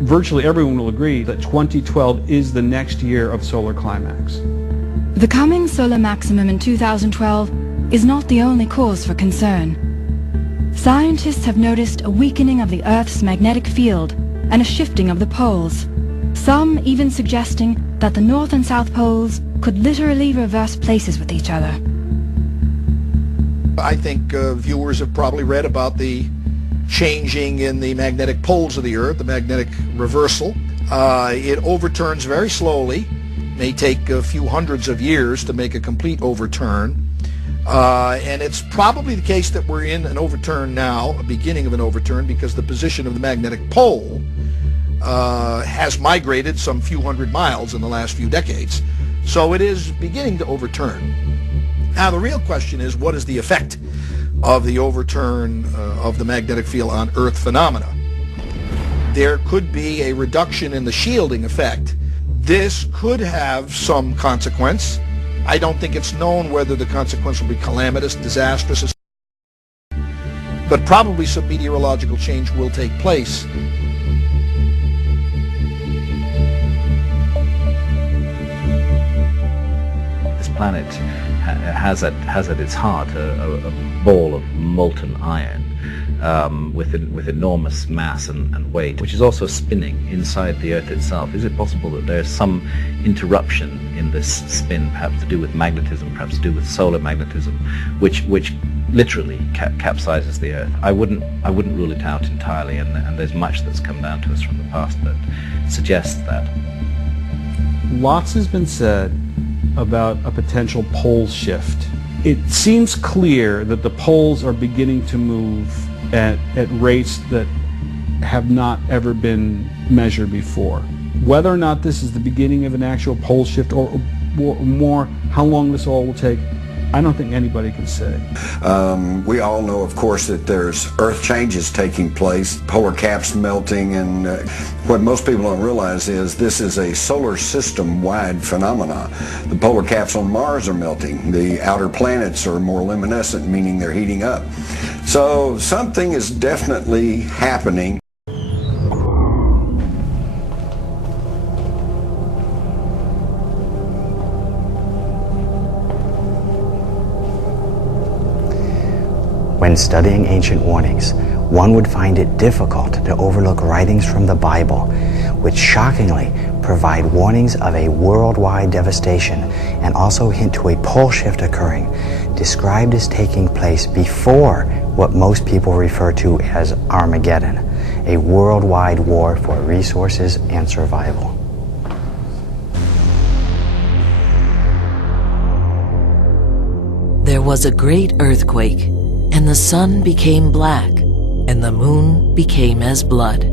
virtually everyone will agree that 2012 is the next year of solar climax. The coming solar maximum in 2012 is not the only cause for concern. Scientists have noticed a weakening of the Earth's magnetic field and a shifting of the poles, some even suggesting that the North and South poles could literally reverse places with each other. I think viewers have probably read about the changing in the magnetic poles of the Earth, the magnetic reversal. It overturns very slowly, may take a few hundreds of years to make a complete overturn. And it's probably the case that we're in an overturn now, a beginning of an overturn, because the position of the magnetic pole has migrated some few hundred miles in the last few decades. So it is beginning to overturn. Now the real question is, what is the effect of the overturn of the magnetic field on Earth phenomena? There could be a reduction in the shielding effect. This could have some consequence. I don't think it's known whether the consequence will be calamitous, disastrous, but probably some meteorological change will take place. This planet has at its heart a ball of molten iron with enormous mass and weight, which is also spinning inside the Earth itself. Is it possible that there's some interruption in this spin, perhaps to do with magnetism, perhaps to do with solar magnetism, which literally capsizes the Earth? I wouldn't rule it out entirely, and there's much that's come down to us from the past that suggests that. Lots has been said about a potential pole shift. It seems clear that the poles are beginning to move at rates that have not ever been measured before. Whether or not this is the beginning of an actual pole shift or more, how long this all will take, I don't think anybody can say. We all know, of course, that there's Earth changes taking place, polar caps melting, and what most people don't realize is this is a solar system-wide phenomenon. The polar caps on Mars are melting. The outer planets are more luminescent, meaning they're heating up. So something is definitely happening. When studying ancient warnings, one would find it difficult to overlook writings from the Bible, which shockingly provide warnings of a worldwide devastation and also hint to a pole shift occurring, described as taking place before what most people refer to as Armageddon, a worldwide war for resources and survival. There was a great earthquake, and the sun became black, and the moon became as blood.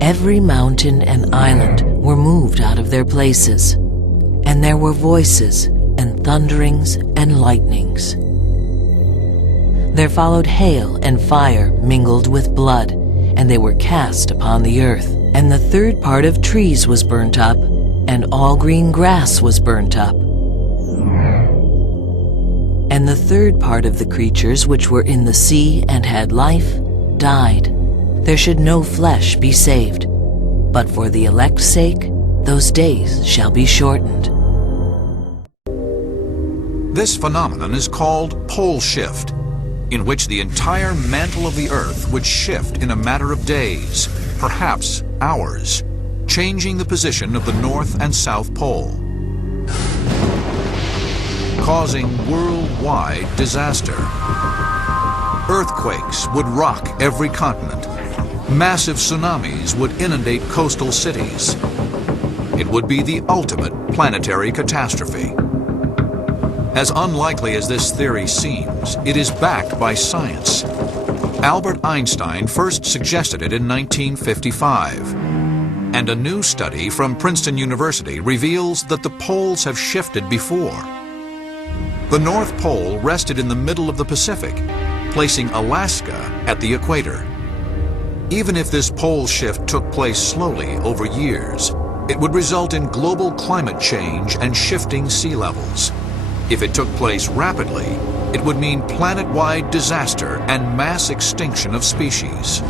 Every mountain and island were moved out of their places, and there were voices and thunderings and lightnings. There followed hail and fire mingled with blood, and they were cast upon the earth. And the third part of trees was burnt up, and all green grass was burnt up. And the third part of the creatures which were in the sea and had life died. There should no flesh be saved, but for the elect's sake, those days shall be shortened. This phenomenon is called pole shift, in which the entire mantle of the Earth would shift in a matter of days, perhaps hours, changing the position of the North and South Pole, causing worldwide disaster. Earthquakes would rock every continent. Massive tsunamis would inundate coastal cities. It would be the ultimate planetary catastrophe. As unlikely as this theory seems, it is backed by science. Albert Einstein first suggested it in 1955. And a new study from Princeton University reveals that the poles have shifted before. The North Pole rested in the middle of the Pacific, placing Alaska at the equator. Even if this pole shift took place slowly over years, it would result in global climate change and shifting sea levels. If it took place rapidly, it would mean planet-wide disaster and mass extinction of species.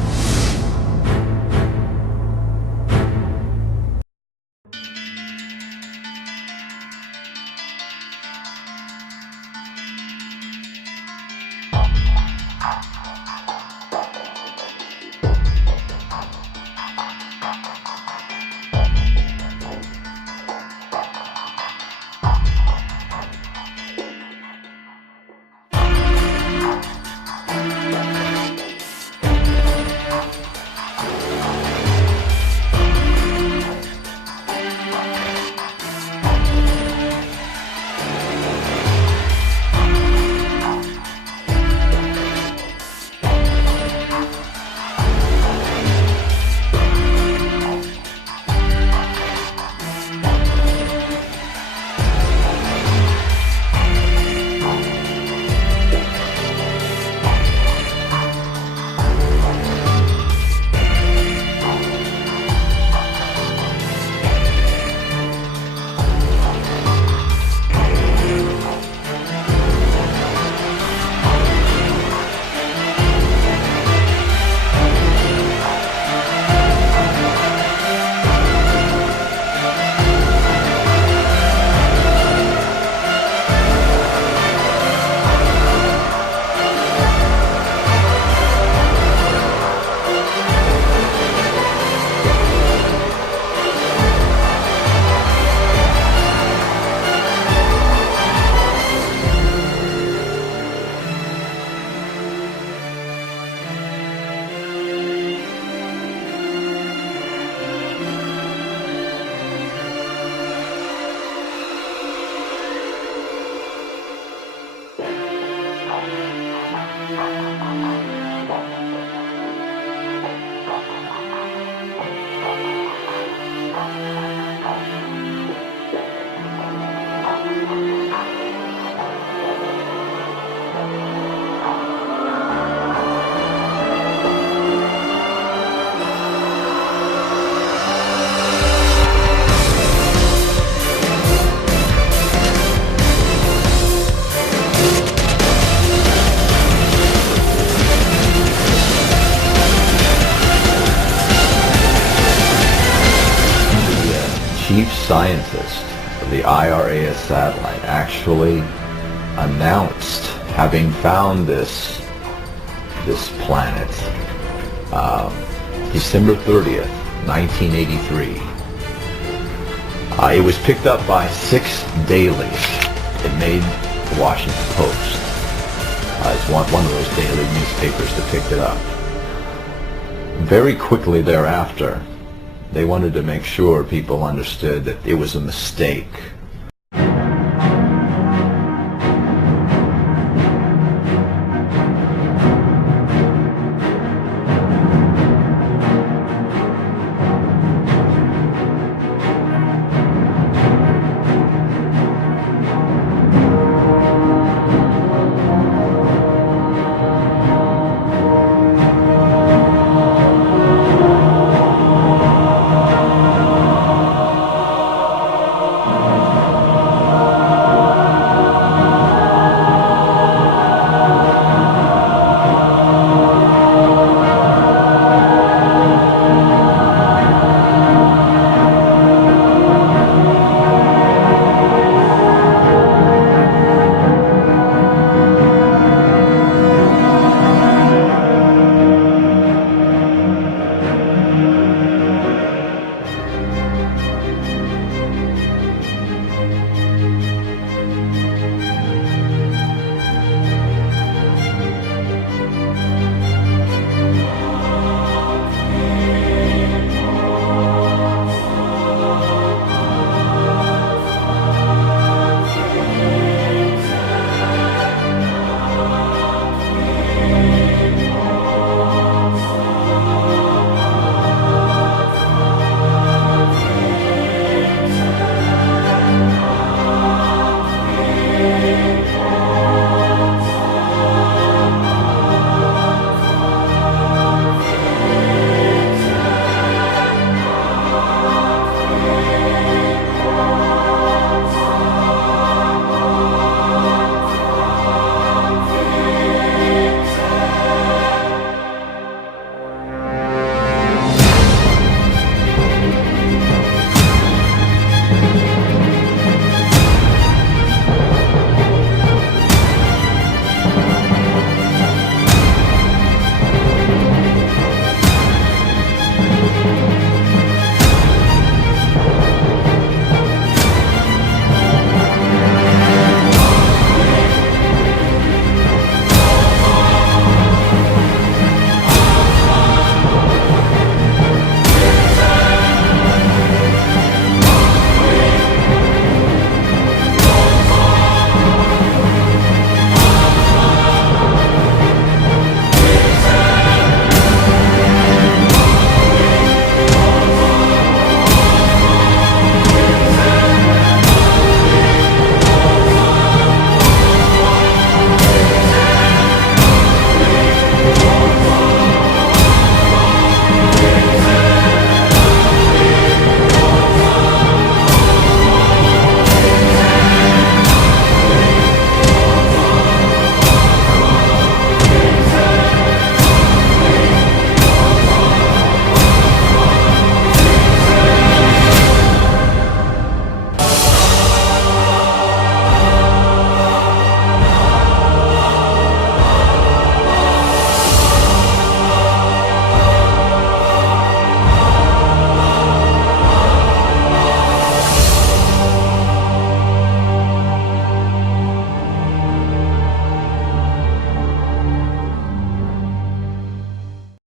chief scientist of the IRAS satellite actually announced having found this planet December 30th, 1983. It was picked up by 6 dailies. It made the Washington Post. It's one of those daily newspapers that picked it up. Very quickly thereafter, they wanted to make sure people understood that it was a mistake.